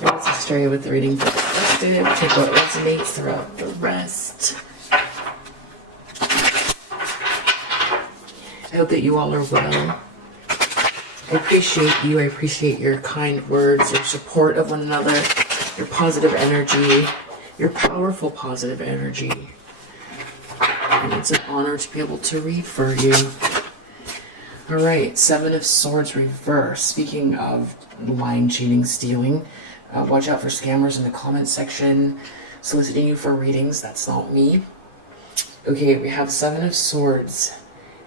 Let's start with the reading for the collective. Take what resonates throughout the rest. I hope that you all are well. I appreciate you. I appreciate your kind words, your support of one another, your positive energy, your powerful positive energy. And it's an honor to be able to read for you. Alright, Seven of Swords reverse. Speaking of lying, cheating, stealing, watch out for scammers in the comment section soliciting you for readings. That's not me. Okay, we have Seven of Swords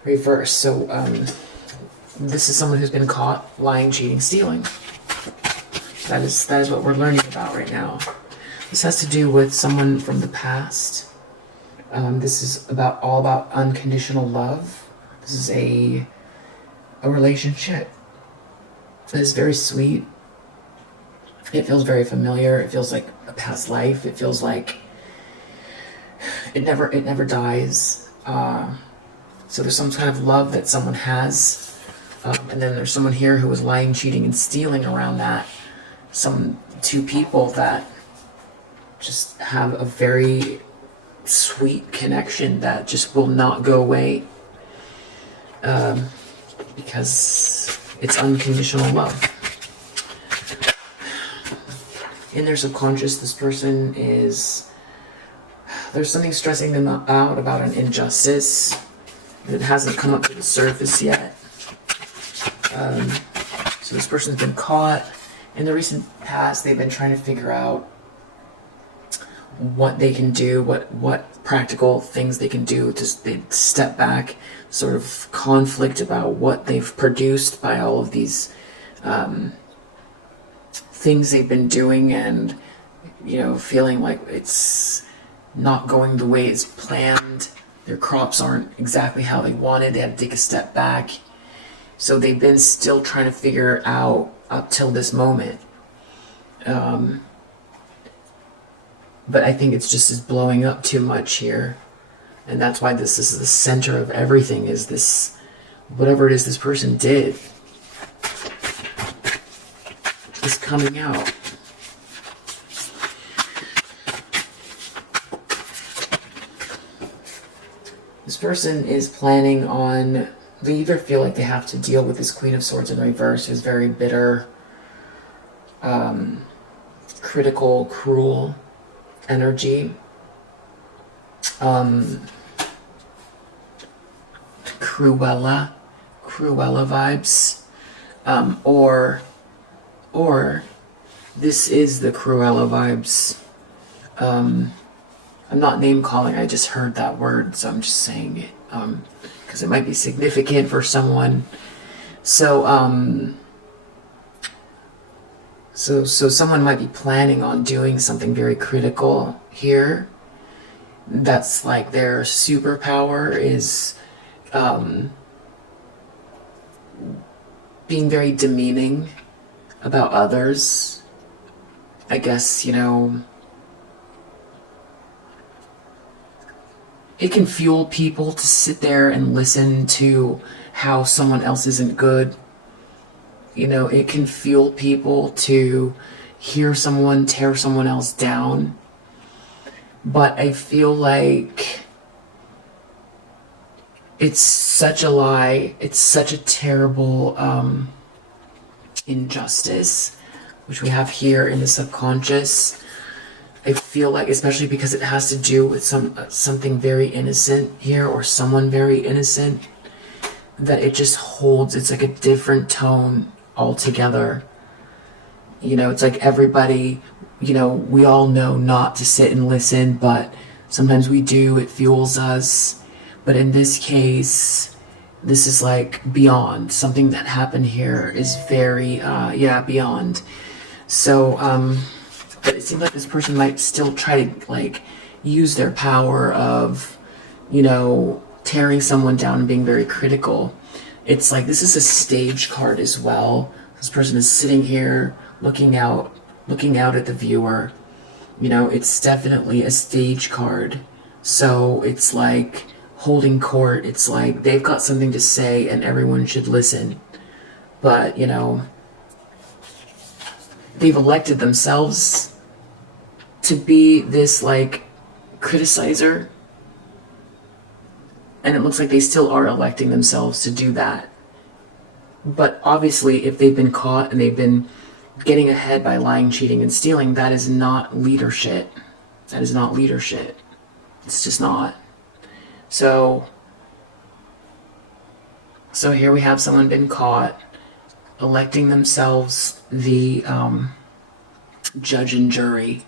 reverse. So, this is someone who's been caught lying, cheating, stealing. That is what we're learning about right now. This has to do with someone from the past. This is all about unconditional love. This is a relationship that is very sweet. It feels very familiar. It feels like a past life. It feels like it never dies. So there's some kind of love that someone has. And then there's someone here who was lying, cheating, and stealing around that. Two people that just have a very sweet connection that just will not go away. Because it's unconditional love. In their subconscious, this person there's something stressing them out about an injustice that hasn't come up to the surface yet. So this person's been caught. In the recent past, they've been trying to figure out what they can do, what practical things they can do to they step back, sort of conflict about what they've produced by all of these things they've been doing, and feeling like it's not going the way it's planned. Their crops aren't exactly how they wanted. They had to take a step back. So they've been still trying to figure out up till this moment. But I think it's just blowing up too much here. And that's why this is the center of everything, is this, whatever it is this person did, is coming out. This person is planning on, they either feel like they have to deal with this Queen of Swords in reverse, who's very bitter, critical, cruel energy. Cruella vibes. Or this is the Cruella vibes. I'm not name calling, I just heard that word, so I'm just saying it, because it might be significant for someone. So someone might be planning on doing something very critical here. That's like their superpower is being very demeaning about others. I guess, it can fuel people to sit there and listen to how someone else isn't good. It can fuel people to hear someone tear someone else down. But I feel like it's such a lie. It's such a terrible injustice, which we have here in the subconscious. I feel like, especially because it has to do with something very innocent here, or someone very innocent, that it just holds, it's like a different tone altogether. It's like everybody, we all know not to sit and listen, but sometimes we do, it fuels us. But in this case, this is like beyond. Something that happened here is very, beyond. So, but it seems like this person might still try to use their power of, tearing someone down and being very critical. It's like, this is a stage card as well. This person is sitting here looking out at the viewer. It's definitely a stage card. So it's like holding court. It's like they've got something to say and everyone should listen. But, they've elected themselves to be this like criticizer, and it looks like they still are electing themselves to do that. But obviously, if they've been caught and they've been getting ahead by lying, cheating, and stealing, that is not leadership. That is not leadership. It's just not. So here we have someone been caught electing themselves the judge and jury.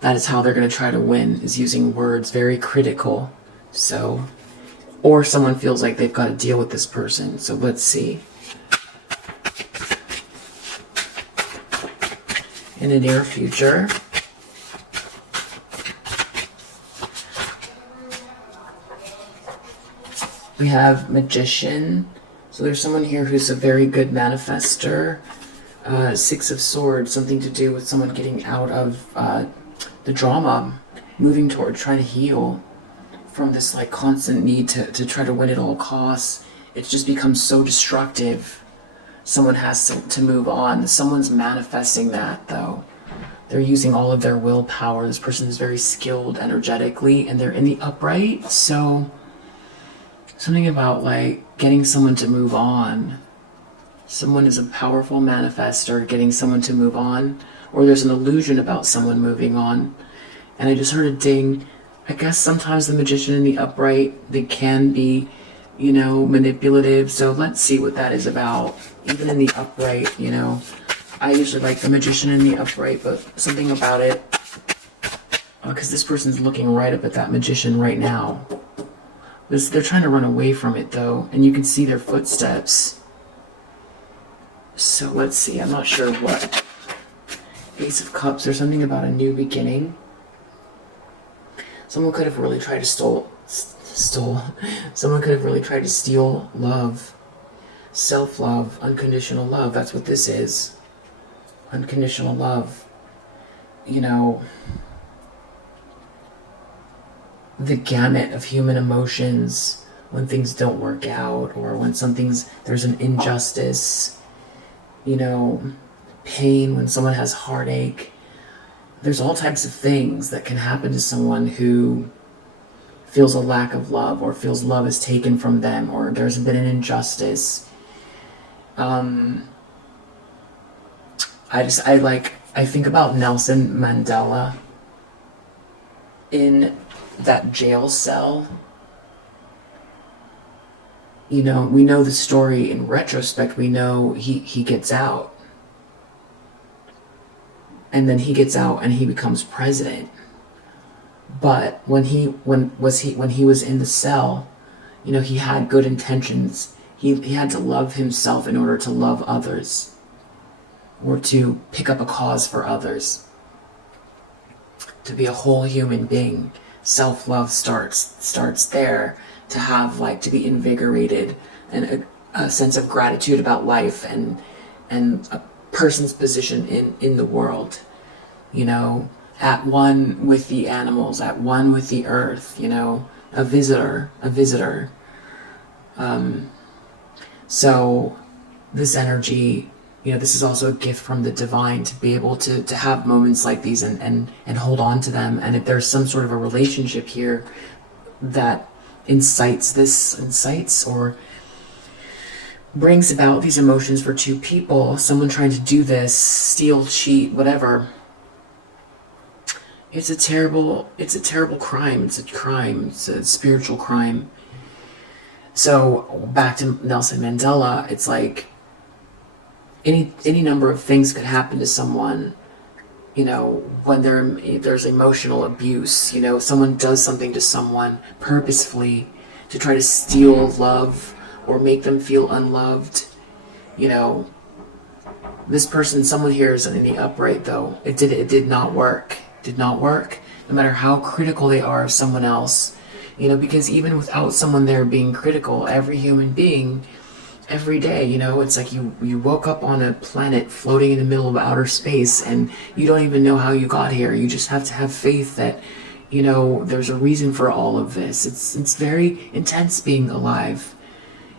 That is how they're going to try to win, is using words very critical. So, or someone feels like they've got to deal with this person. So let's see. In the near future, we have Magician. So there's someone here who's a very good manifester. Six of Swords, something to do with someone getting out of the drama, moving toward trying to heal from this like constant need to try to win at all costs. It's just become so destructive. Someone has to move on. Someone's manifesting that, though. They're using all of their willpower. This person is very skilled energetically, and they're in the upright. So something about like getting someone to move on. Someone is a powerful manifester getting someone to move on, or there's an illusion about someone moving on. And I just heard a ding. I guess sometimes the Magician in the upright, they can be, you know, manipulative. So let's see what that is about. Even in the upright, you know, I usually like the Magician in the upright, but something about it, because this person's looking right up at that Magician right now. They're trying to run away from it, though, and you can see their footsteps. So let's see, I'm not sure what. Ace of Cups, there's something about a new beginning. Someone could have really tried to someone could have really tried to steal love. Self-love, unconditional love, that's what this is. Unconditional love. You know, the gamut of human emotions when things don't work out, or when there's an injustice, you know, pain, when someone has heartache. There's all types of things that can happen to someone who feels a lack of love, or feels love is taken from them, or there's been an injustice. I think about Nelson Mandela in that jail cell. You know, we know the story in retrospect. We know he gets out, and then he gets out and he becomes president. But when he was in the cell, you know, he had good intentions. He had to love himself in order to love others, or to pick up a cause for others. To be a whole human being, self-love starts there. To be invigorated, and a sense of gratitude about life and a person's position in the world. You know, at one with the animals, at one with the earth. You know, a visitor. So this energy, you know, this is also a gift from the divine, to be able to have moments like these and hold on to them. And if there's some sort of a relationship here that incites or brings about these emotions for two people, someone trying to do this, steal, cheat, whatever, it's a terrible crime. It's a crime. It's a spiritual crime. So back to Nelson Mandela, it's like any number of things could happen to someone, you know, when there's emotional abuse. You know, someone does something to someone purposefully to try to steal love or make them feel unloved. You know, this person, someone here is in the upright, though. It did not work. Did not work. No matter how critical they are of someone else. You know, because even without someone there being critical, every human being, every day, you know, it's like you woke up on a planet floating in the middle of outer space, and you don't even know how you got here. You just have to have faith that, you know, there's a reason for all of this. It's very intense being alive,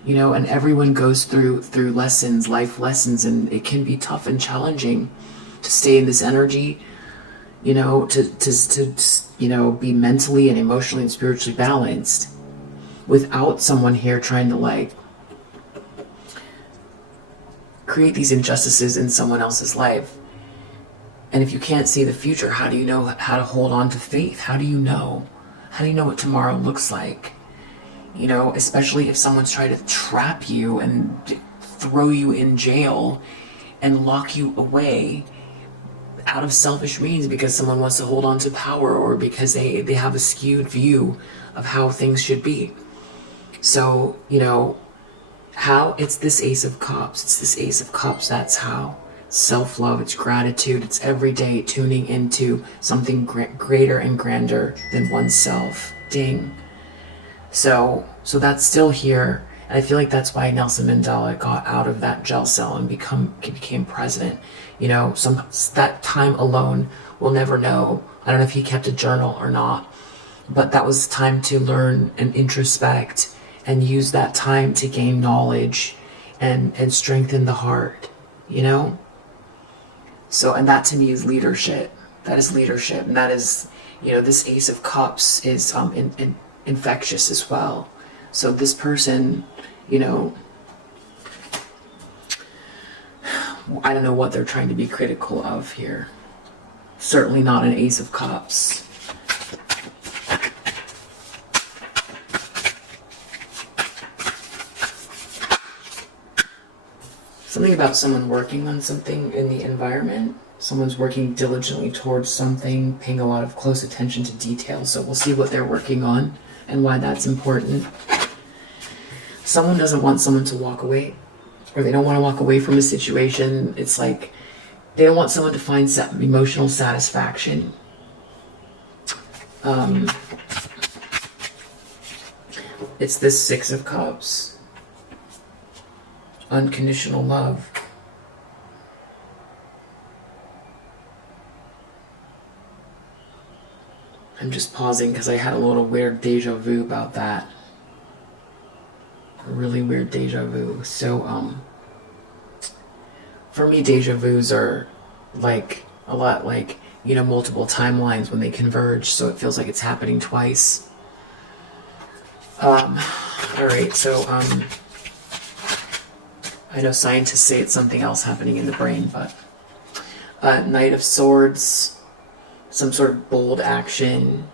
you know, and everyone goes through lessons, life lessons, and it can be tough and challenging. to stay in this energy, you know, to you know, be mentally and emotionally and spiritually balanced without someone here trying to like create these injustices in someone else's life. And if you can't see the future, how do you know how to hold on to faith? How do you know? How do you know what tomorrow looks like? You know, especially if someone's trying to trap you and throw you in jail and lock you away out of selfish means because someone wants to hold on to power or because they have a skewed view of how things should be. So, you know, how it's this Ace of Cups. It's this Ace of Cups. That's how. Self-love, it's gratitude, it's every day tuning into something greater and grander than oneself. Ding. So that's still here, and I feel like that's why Nelson Mandela got out of that jail cell and became president. You know, that time alone, we'll never know. I don't know if he kept a journal or not, but that was time to learn and introspect and use that time to gain knowledge and strengthen the heart. You know. So, and that to me is leadership. That is leadership. And that is, you know, this Ace of Cups is infectious as well. So this person, you know, I don't know what they're trying to be critical of here. Certainly not an Ace of Cups. Something about someone working on something in the environment. Someone's working diligently towards something, paying a lot of close attention to detail. So we'll see what they're working on and why that's important. Someone doesn't want someone to walk away, or they don't want to walk away from a situation. It's like they don't want someone to find emotional satisfaction. It's this Six of Cups. Unconditional love. I'm just pausing because I had a little weird deja vu about that. A really weird deja vu. So, for me, deja vus are like a lot like, you know, multiple timelines when they converge, so it feels like it's happening twice. Alright, so, I know scientists say it's something else happening in the brain, but Knight of Swords, some sort of bold action.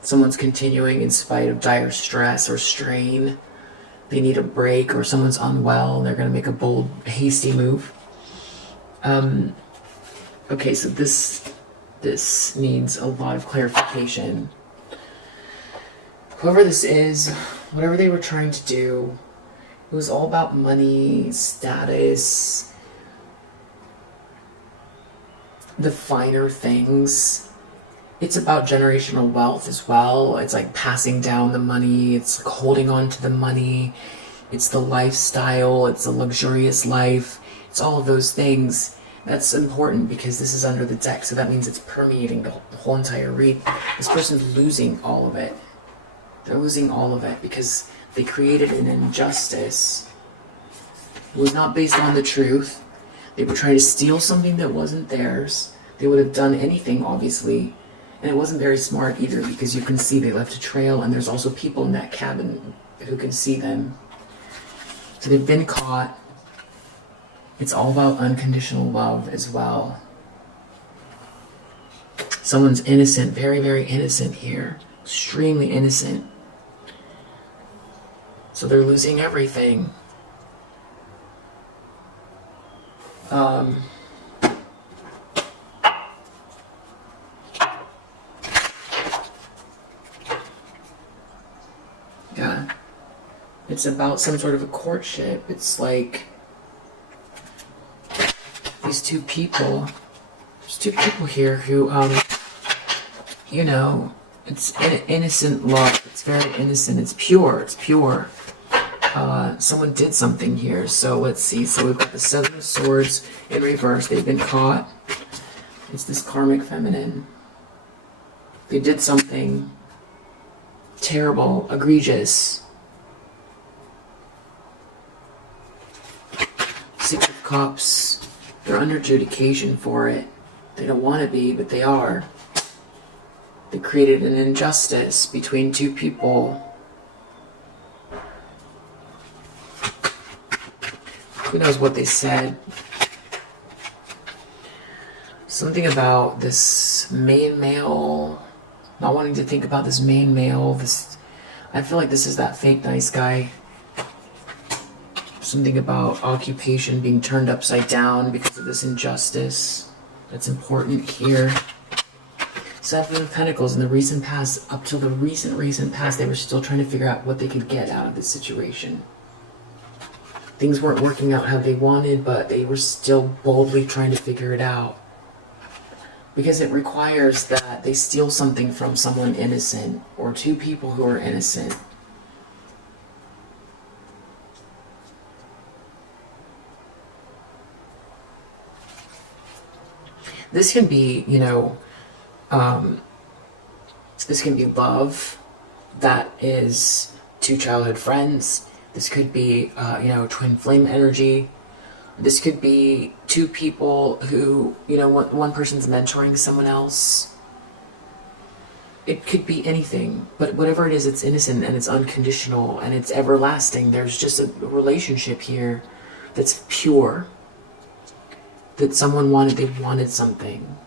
Someone's continuing in spite of dire stress or strain. They need a break, or someone's unwell and they're going to make a bold, hasty move. Okay, so this needs a lot of clarification. Whoever this is, whatever they were trying to do, it was all about money, status, the finer things. It's about generational wealth as well. It's like passing down the money. It's like holding on to the money. It's the lifestyle. It's a luxurious life. It's all of those things. That's important because this is under the deck. So that means it's permeating the whole entire read. This person's losing all of it. They're losing all of it because they created an injustice. It was not based on the truth. They were trying to steal something that wasn't theirs. They would have done anything, obviously. And it wasn't very smart either because you can see they left a trail, and there's also people in that cabin who can see them. So they've been caught. It's all about unconditional love as well. Someone's innocent, very, very innocent here. Extremely innocent. So they're losing everything. Yeah. It's about some sort of a courtship. It's like these two people. There's two people here who, you know, it's innocent love. It's very innocent. It's pure. It's pure. Someone did something here. So let's see. So we've got the Seven of Swords in reverse. They've been caught. It's this karmic feminine. They did something terrible, egregious. Six of Cups. They're under adjudication for it. They don't want to be, but they are. They created an injustice between two people. Who knows what they said? Something about this main male, not wanting to think about this main male. I feel like this is that fake nice guy. Something about occupation being turned upside down because of this injustice. That's important here. Seven of Pentacles in the recent past, up till the recent past, they were still trying to figure out what they could get out of this situation. Things weren't working out how they wanted, but they were still boldly trying to figure it out. Because it requires that they steal something from someone innocent, or two people who are innocent. This can be, you know, this can be love that is two childhood friends. This could be, you know, twin flame energy. This could be two people who, you know, one person's mentoring someone else. It could be anything, but whatever it is, it's innocent and it's unconditional and it's everlasting. There's just a relationship here that's pure. That someone wanted, they wanted something.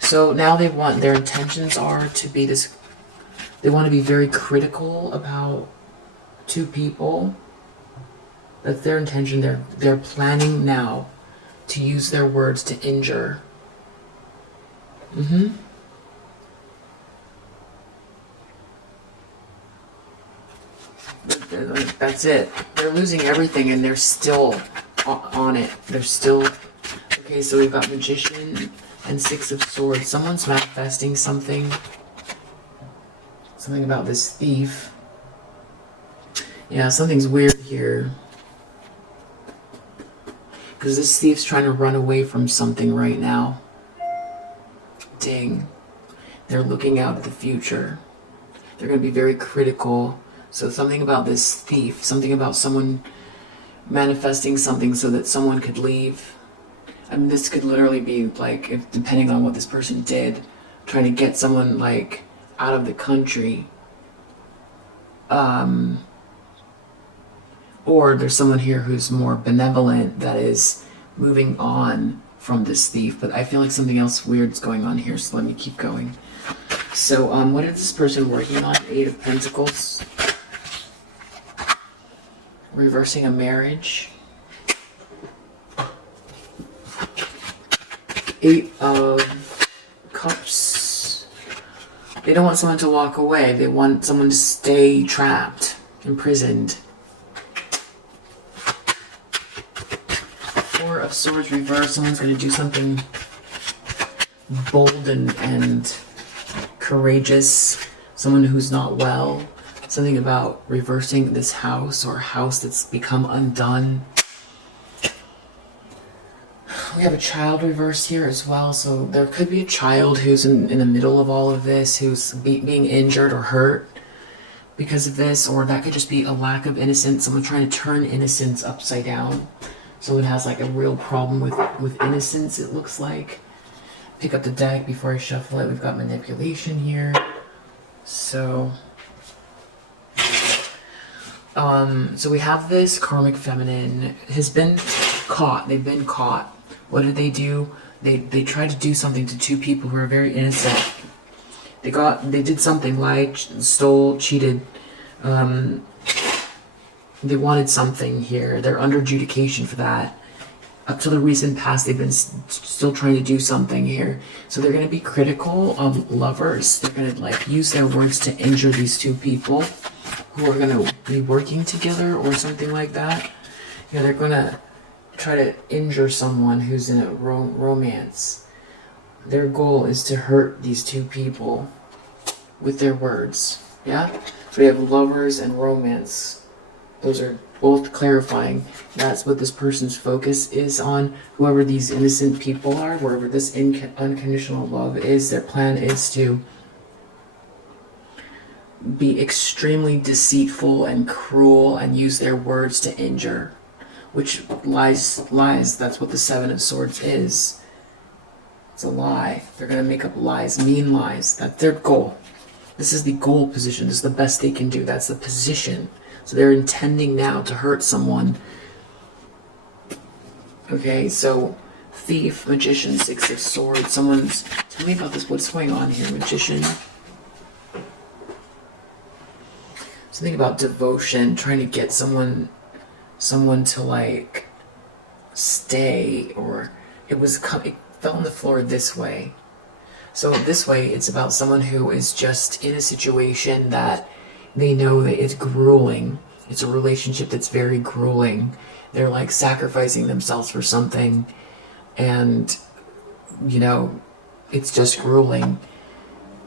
So now they want, their intentions are to be this, they want to be very critical about two people. That's their intention. They're planning now to use their words to injure. That's it. They're losing everything and they're still on it. They're still... Okay, so we've got Magician and Six of Swords. Someone's manifesting something. Something about this thief. Yeah, something's weird here. Because this thief's trying to run away from something right now. Dang. They're looking out at the future. They're going to be very critical. So something about this thief, something about someone manifesting something so that someone could leave. I mean, this could literally be like, if depending on what this person did, trying to get someone like out of the country. Or there's someone here who's more benevolent that is moving on from this thief. But I feel like something else weird is going on here, so let me keep going. So what is this person working on? Eight of Pentacles. Reversing a marriage. Eight of Cups. They don't want someone to walk away. They want someone to stay trapped, imprisoned. Four of Swords reversed. Someone's going to do something bold and courageous. Someone who's not well. Something about reversing this house or a house that's become undone. We have a child reversed here as well. So there could be a child who's in the middle of all of this, who's being injured or hurt because of this. Or that could just be a lack of innocence. Someone trying to turn innocence upside down. Someone has like a real problem with innocence, it looks like. Pick up the deck before I shuffle it. We've got manipulation here. So we have this karmic feminine has been caught. They've been caught. What did they do? They tried to do something to two people who are very innocent. They did something, lied, stole, cheated. They wanted something here. They're under adjudication for that. Up to the recent past, they've been still trying to do something here. So they're going to be critical of lovers. They're going to like use their words to injure these two people who are going to be working together or something like that. You know, they're going to try to injure someone who's in a romance. Their goal is to hurt these two people with their words. Yeah? So we have lovers and romance. Those are both clarifying. That's what this person's focus is on. Whoever these innocent people are, wherever this unconditional love is, their plan is to be extremely deceitful and cruel and use their words to injure, which lies, that's what the Seven of Swords is. It's a lie. They're going to make up lies, mean lies. That's their goal. This is the goal position. This is the best they can do. That's the position. So they're intending now to hurt someone. Okay, so thief, magician, Six of Swords. Someone's... Tell me about this. What's going on here? Magician. Something about devotion. Trying to get someone to like stay, or it fell on the floor this way. So this way, it's about someone who is just in a situation that they know that it's grueling. It's a relationship that's very grueling. They're like sacrificing themselves for something, and you know, it's just grueling.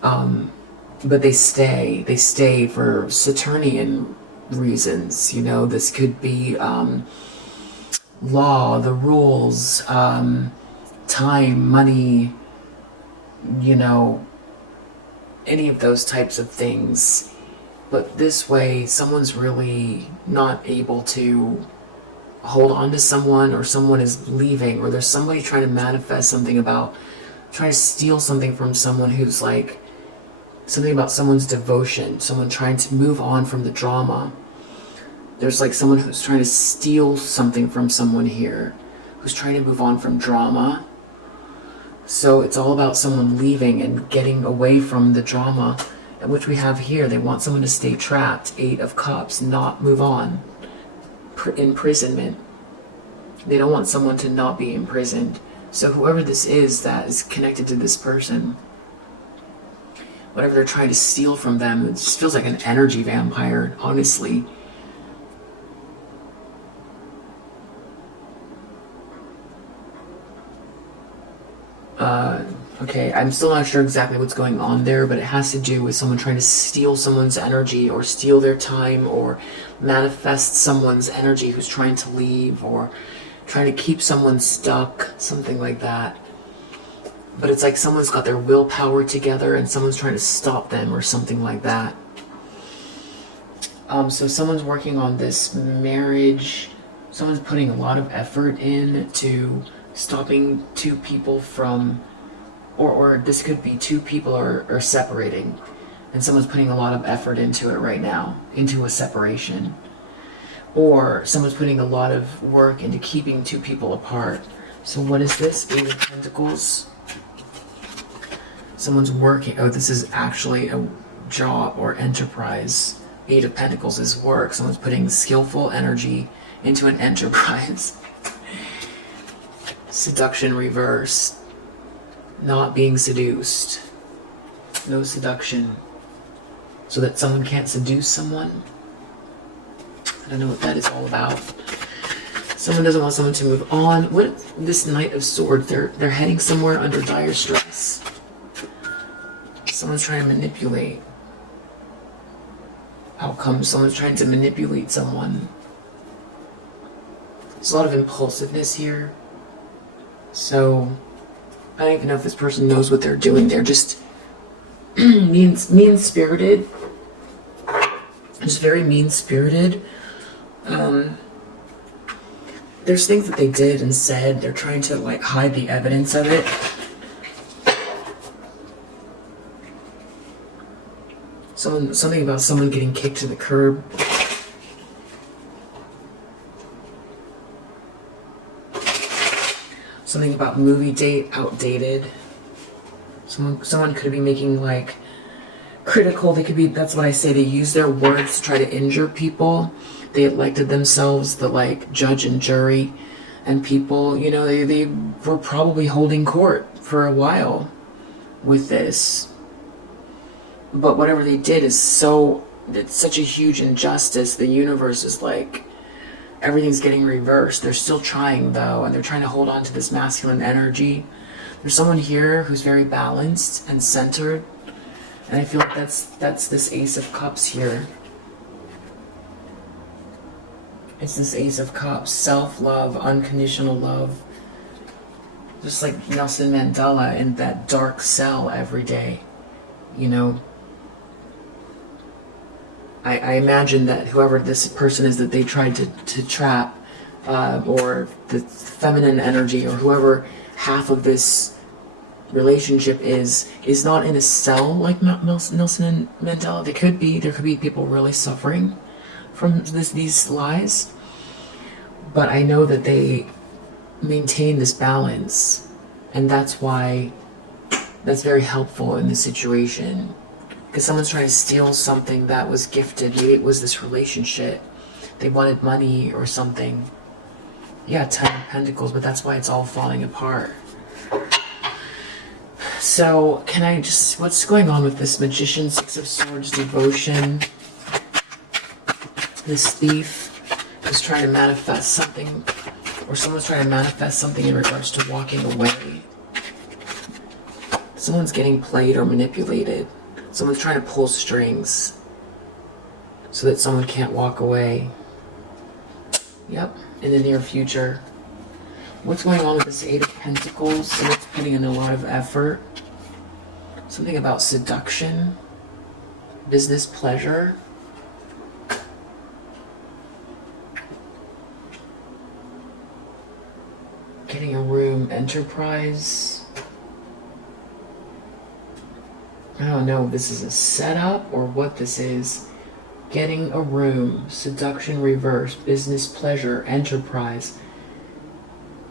But they stay for Saturnian reasons. You know, this could be law, the rules, time, money, you know, any of those types of things. But this way, someone's really not able to hold on to someone, or someone is leaving, or there's somebody trying to manifest something about, trying to steal something from someone who's like, something about someone's devotion, someone trying to move on from the drama. There's like someone who's trying to steal something from someone here, who's trying to move on from drama. So it's all about someone leaving and getting away from the drama, which we have here. They want someone to stay trapped. Eight of Cups, not move on. Imprisonment. They don't want someone to not be imprisoned. So whoever this is that is connected to this person, whatever they're trying to steal from them, it just feels like an energy vampire, honestly. Okay, I'm still not sure exactly what's going on there, but it has to do with someone trying to steal someone's energy, or steal their time, or manifest someone's energy who's trying to leave, or trying to keep someone stuck, something like that. But it's like someone's got their willpower together and someone's trying to stop them, or something like that. So someone's working on this marriage. Someone's putting a lot of effort into stopping two people from, or this could be two people are separating, and someone's putting a lot of effort into it right now, into a separation. Or someone's putting a lot of work into keeping two people apart. So what is this? Eight of Pentacles. Someone's working, oh, this is actually a job or enterprise. Eight of Pentacles is work. Someone's putting skillful energy into an enterprise. Seduction reversed. Not being seduced. No seduction. So that someone can't seduce someone. I don't know what that is all about. Someone doesn't want someone to move on. What, this Knight of Swords, they're heading somewhere under dire stress. Someone's trying to manipulate. How come someone's trying to manipulate someone? There's a lot of impulsiveness here. So I don't even know if this person knows what they're doing. They're just mean-spirited. Just very mean-spirited. There's things that they did and said. They're trying to like hide the evidence of it. Something about someone getting kicked to the curb. Something about movie date outdated. Someone could be making like critical. They could be, that's what I say, they use their words to try to injure people. They elected themselves the like judge and jury, and people, you know, they were probably holding court for a while with this. But whatever they did is it's such a huge injustice. The universe is like, everything's getting reversed. They're still trying though, and they're trying to hold on to this masculine energy. There's someone here who's very balanced and centered, and I feel like that's this Ace of Cups here. It's this Ace of Cups, self-love, unconditional love. Just like Nelson Mandela in that dark cell every day, you know. I imagine that whoever this person is that they tried to trap, or the feminine energy, or whoever half of this relationship is not in a cell like Nelson and Mandela. There could be people really suffering from these lies, but I know that they maintain this balance, and that's why that's very helpful in this situation. Because someone's trying to steal something that was gifted. Maybe it was this relationship. They wanted money or something. Yeah, 10 of Pentacles, but that's why it's all falling apart. So, what's going on with this Magician, Six of Swords, devotion? This thief is trying to manifest something, or someone's trying to manifest something in regards to walking away. Someone's getting played or manipulated. Someone's trying to pull strings so that someone can't walk away. Yep, in the near future. What's going on with this Eight of Pentacles? Someone's putting in a lot of effort. Something about seduction, business pleasure. Getting a room, enterprise. I don't know if this is a setup or what this is. Getting a room, seduction reverse, business pleasure, enterprise.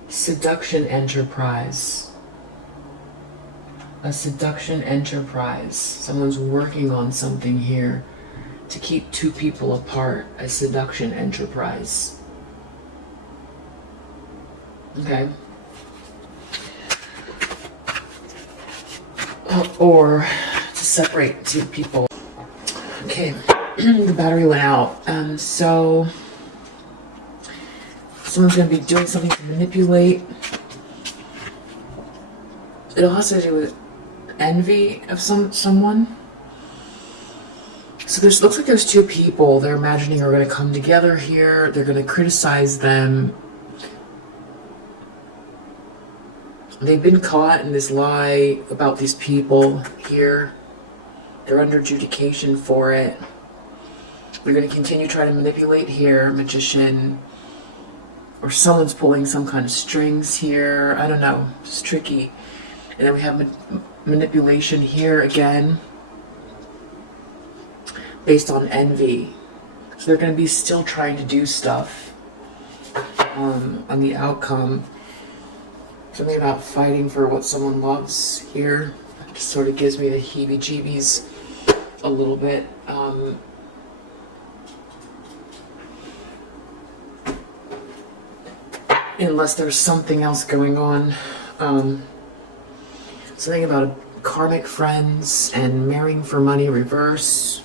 Seduction enterprise. A seduction enterprise. Someone's working on something here to keep two people apart. A seduction enterprise. Okay. Or to separate two people. Okay, the battery went out. So someone's going to be doing something to manipulate. It all has to do with envy of someone. So looks like there's two people they're imagining are going to come together here. They're going to criticize them. They've been caught in this lie about these people here. They're under adjudication for it. They're going to continue trying to manipulate here, Magician. Or someone's pulling some kind of strings here. I don't know. It's tricky. And then we have manipulation here again. Based on envy. So they're going to be still trying to do stuff. On the outcome. Something about fighting for what someone loves here. Just sort of gives me the heebie-jeebies a little bit. Unless there's something else going on. Something about karmic friends and marrying for money reverse.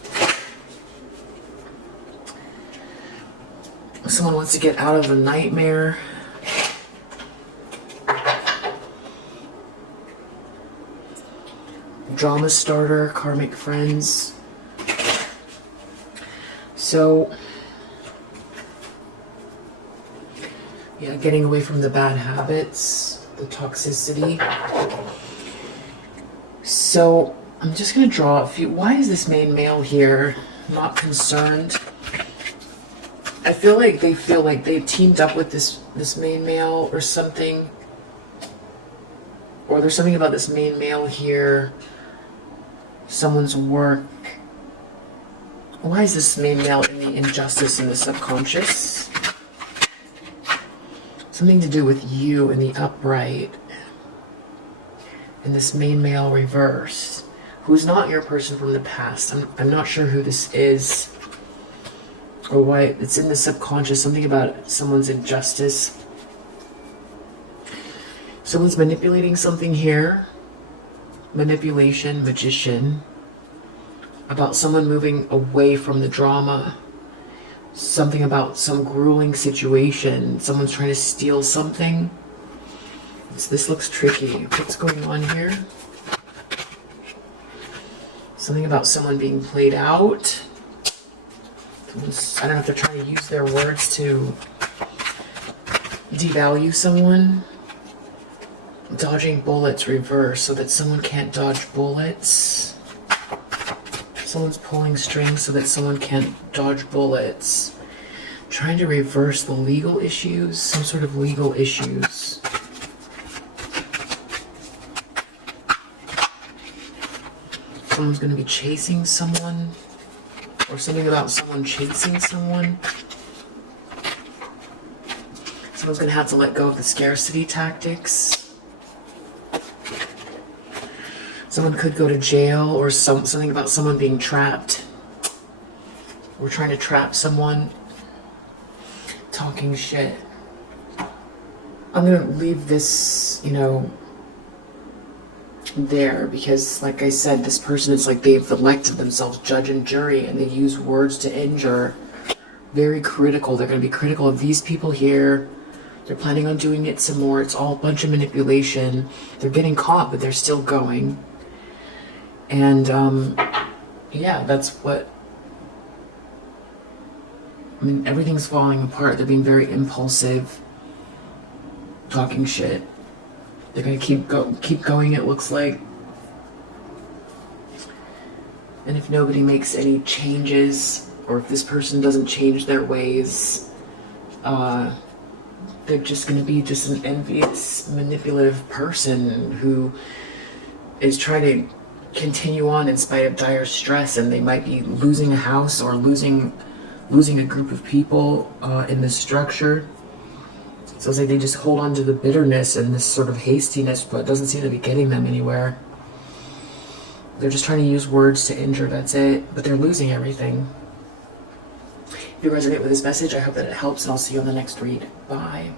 Someone wants to get out of a nightmare. Drama starter, karmic friends. So, yeah, getting away from the bad habits, the toxicity. So, I'm just going to draw a few. Why is this main male here not concerned? I feel like they teamed up with this main male or something. Or there's something about this main male here. Someone's work. Why is this main male in the injustice in the subconscious? Something to do with you in the upright. And this main male reverse. Who's not your person from the past. I'm not sure who this is. Or why it's in the subconscious. Something about someone's injustice. Someone's manipulating something here. Manipulation, magician. About someone moving away from the drama. Something about some grueling situation. Someone's trying to steal something. This looks tricky. What's going on here? Something about someone being played out. I don't know if they're trying to use their words to devalue someone. Dodging bullets reverse so that someone can't dodge bullets. Someone's pulling strings so that someone can't dodge bullets. Trying to reverse the legal issues, some sort of legal issues. Someone's going to be chasing someone, or something about someone chasing someone. Someone's going to have to let go of the scarcity tactics. Someone could go to jail, or something about someone being trapped. We're trying to trap someone. Talking shit. I'm going to leave this, you know, there, because like I said, this person, it's like they've elected themselves judge and jury, and they use words to injure. Very critical. They're going to be critical of these people here. They're planning on doing it some more. It's all a bunch of manipulation. They're getting caught, but they're still going. And yeah, that's what, I mean, everything's falling apart. They're being very impulsive, talking shit. They're gonna keep going, it looks like. And if nobody makes any changes, or if this person doesn't change their ways, they're just gonna be just an envious, manipulative person who is trying to continue on in spite of dire stress, and they might be losing a house or losing a group of people in this structure. So it's like they just hold on to the bitterness and this sort of hastiness, but it doesn't seem to be getting them anywhere. They're just trying to use words to injure, that's it. But they're losing everything. If you resonate with this message, I hope that it helps, and I'll see you on the next read. Bye.